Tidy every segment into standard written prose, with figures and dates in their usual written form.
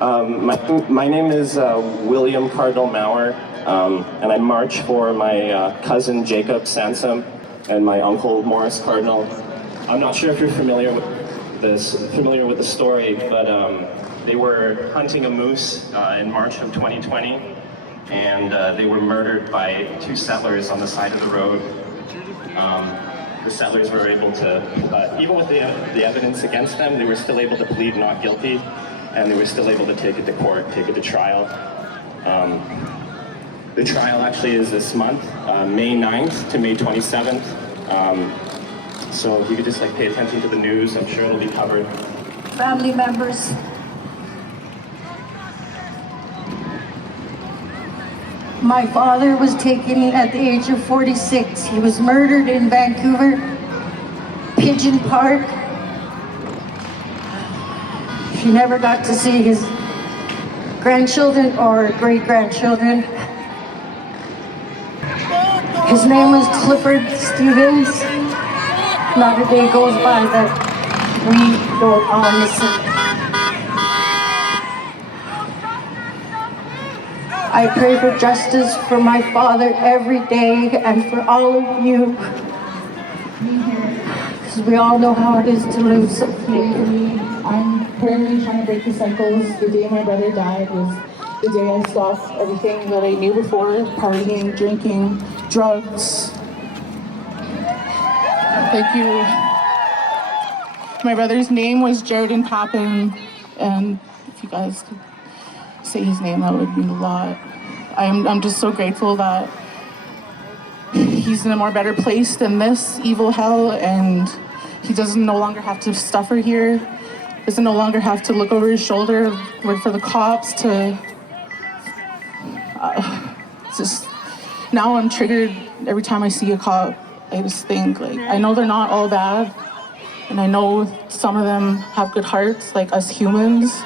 My name is William Cardinal Maurer, and I march for my cousin Jacob Sansom and my uncle Morris Cardinal. I'm not sure if you're familiar with the story, but they were hunting a moose in March of 2020, and they were murdered by two settlers on the side of the road. The settlers were able to, even with the evidence against them, they were still able to plead not guilty, and they were still able to take it to court, take it to trial. The trial actually is this month, May 9th to May 27th. So if you could just pay attention to the news, I'm sure it'll be covered. Family members. My father was taken at the age of 46. He was murdered in Vancouver, Pigeon Park. He never got to see his grandchildren or great-grandchildren. His name was Clifford Stevens. Not a day goes by that we don't all miss him. I pray for justice for my father every day and for all of you. Because we all know how it is to lose something. I'm currently trying to break the cycles. The day my brother died was the day I stopped everything that I knew before: partying, drinking, drugs. Thank you. My brother's name was Jordan Papin, and if you guys could say his name, that would mean a lot. I'm just so grateful that he's in a more better place than this evil hell, and he doesn't no longer have to suffer here. Doesn't no longer have to look over his shoulder, wait for the cops to. Just now I'm triggered every time I see a cop. I just think I know they're not all bad, and I know some of them have good hearts like us humans.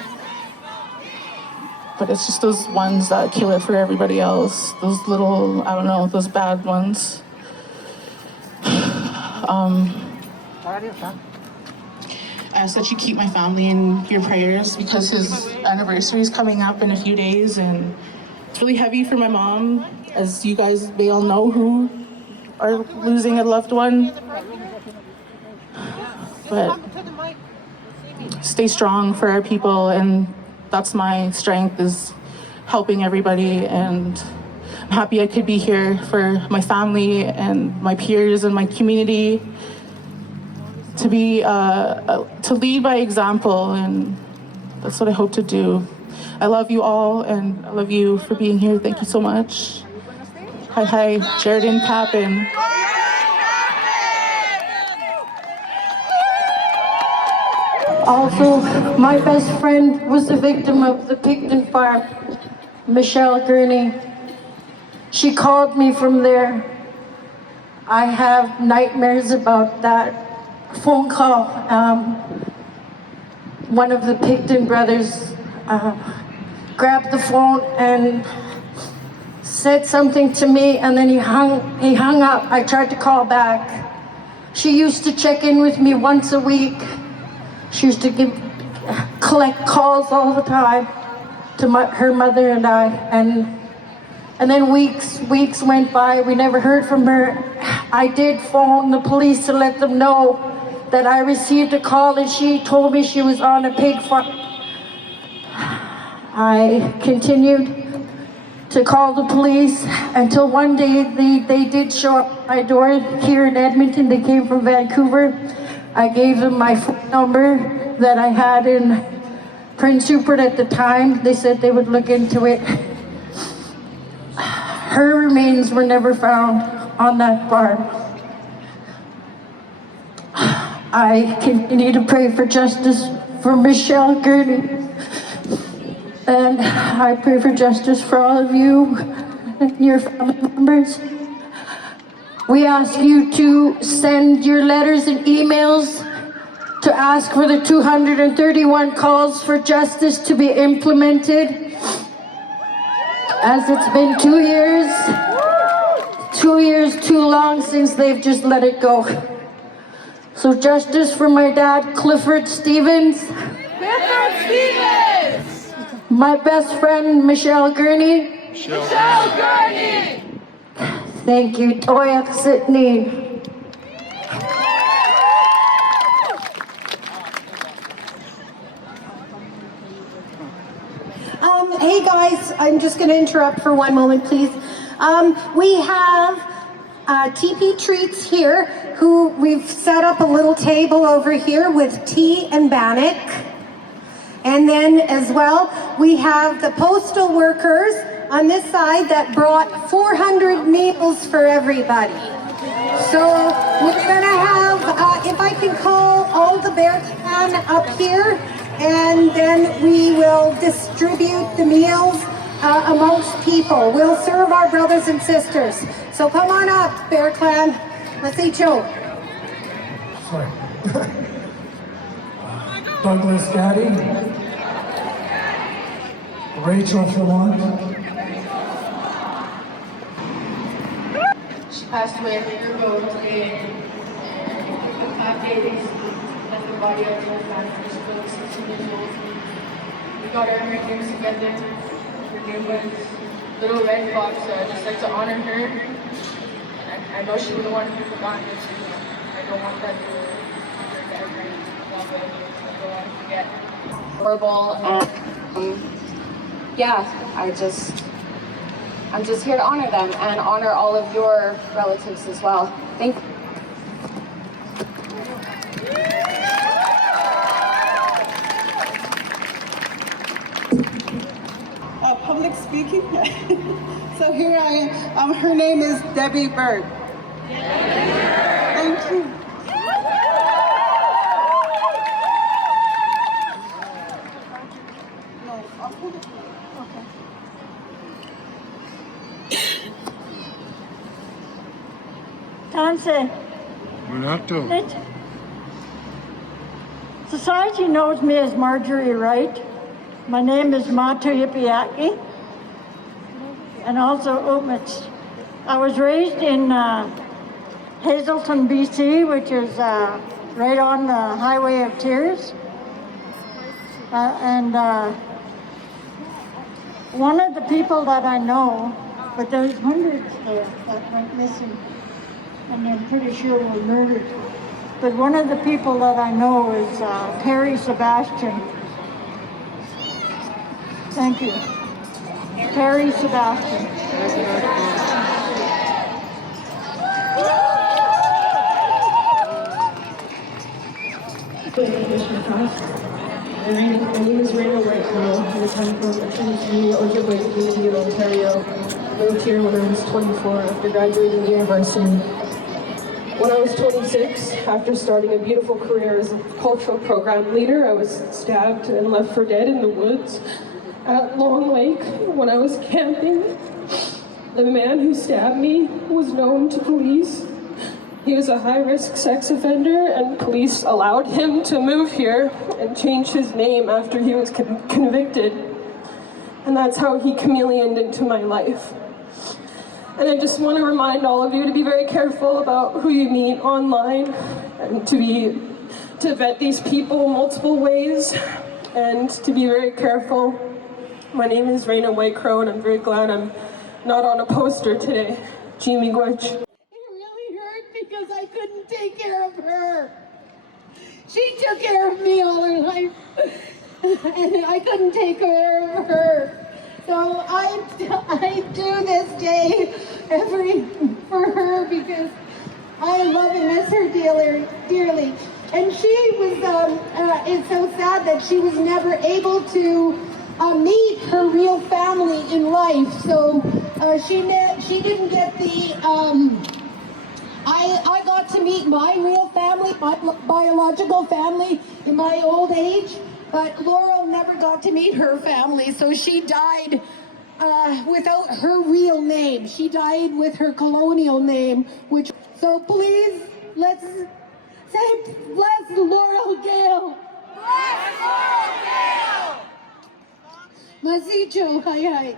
But it's just those ones that kill it for everybody else. Those little, I don't know, those bad ones. I ask that you keep my family in your prayers because his anniversary is coming up in a few days, and it's really heavy for my mom, as you guys may all know who are losing a loved one. But stay strong for our people, and that's my strength, is helping everybody, and I'm happy I could be here for my family and my peers and my community, to be to lead by example, and that's what I hope to do. I love you all, and I love you for being here. Thank you so much. Hi, Jordan Papin. Also, my best friend was a victim of the Picton farm, Michelle Gurney. She called me from there. I have nightmares about that phone call. One of the Picton brothers grabbed the phone and said something to me, and then he hung up. I tried to call back. She used to check in with me once a week. She used to collect calls all the time to her mother and I, and then weeks went by. We never heard from her. I did phone the police to let them know that I received a call, and she told me she was on a pig farm. I continued to call the police until one day they did show up at my door here in Edmonton. They came from Vancouver. I gave them my phone number that I had in Prince Rupert at the time. They said they would look into it. Her remains were never found on that farm. I continue to pray for justice for Michelle Gurney. And I pray for justice for all of you and your family members. We ask you to send your letters and emails to ask for the 231 calls for justice to be implemented, as it's been 2 years. 2 years too long since they've just let it go. So justice for my dad, Clifford Stevens. Clifford Stevens! my best friend, Michelle Gurney. Thank you, Toya Sydney. Hey guys, I'm just going to interrupt for one moment, please. We have TP Treats here, who we've set up a little table over here with tea and bannock. And then as well, we have the postal workers on this side that brought 400 meals for everybody. So we're going to have, if I can call all the Bear Clan up here, and then we will distribute the meals amongst people. We'll serve our brothers and sisters. So come on up, Bear Clan. Let's eat you. Sorry. Douglas Gaddy. Rachel Fillon. She passed away a year ago today. 5 days. Left the body of her family. She was 16 years old. We got her names together. Her name was Little Red Fox. So I just like to honor her. And I know she wouldn't want to be forgotten. I don't want that to forget her. I don't want to forget. Horrible, and yeah, I'm just here to honor them and honor all of your relatives as well. Thank you. Public speaking. So here I am. Her name is Debbie Bird. Thank you. No, I'll put it. Okay. Tanse. Buenato. Society knows me as Marjorie Wright. My name is Matu Yipiaki, and also Umich. I was raised in Hazelton, BC, which is right on the Highway of Tears. One of the people that I know, but there's hundreds there that went missing, and I'm pretty sure were murdered. But one of the people that I know is Perry Sebastian. Thank you. Perry Sebastian. My name is Raina Whitecrow, and I come from a Trinity Ojibwe community in Ontario. Moved here when I was 24 after graduating university. When I was 26, after starting a beautiful career as a cultural program leader, I was stabbed and left for dead in the woods at Long Lake when I was camping. The man who stabbed me was known to police. He was a high-risk sex offender, and police allowed him to move here and change his name after he was convicted. And that's how he chameleoned into my life. And I just want to remind all of you to be very careful about who you meet online, and to vet these people multiple ways, and to be very careful. My name is Raina Whitecrow, and I'm very glad I'm not on a poster today. Jimmy Gwitch. Because I couldn't take care of her. She took care of me all her life, and I couldn't take care of her. So I do this day for her because I love and miss her dearly. And she was, it's so sad that she was never able to meet her real family in life. So she didn't get the, I got to meet my real family, my biological family in my old age, but Laurel never got to meet her family, so she died without her real name. She died with her colonial name, so please, let's say, bless Laurel Gale. Bless Laurel Gale! Masicho, hi.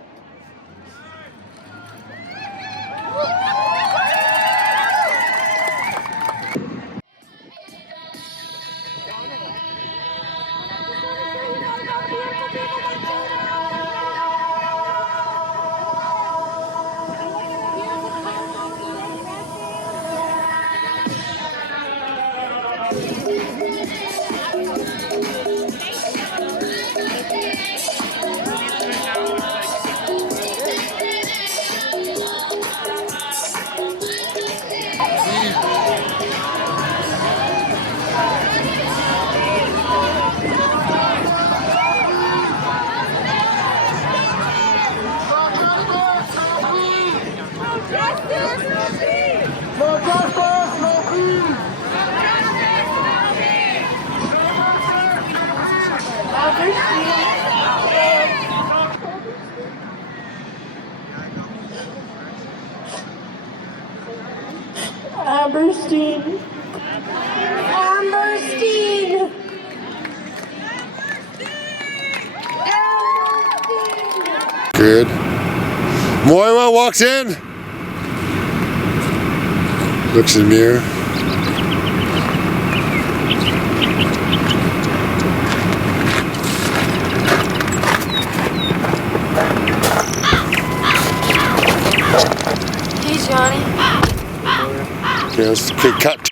Amberstein. Amberstein. Good. Moira walks in. Looks in the mirror. Hey, Johnny. Yes, okay, cut.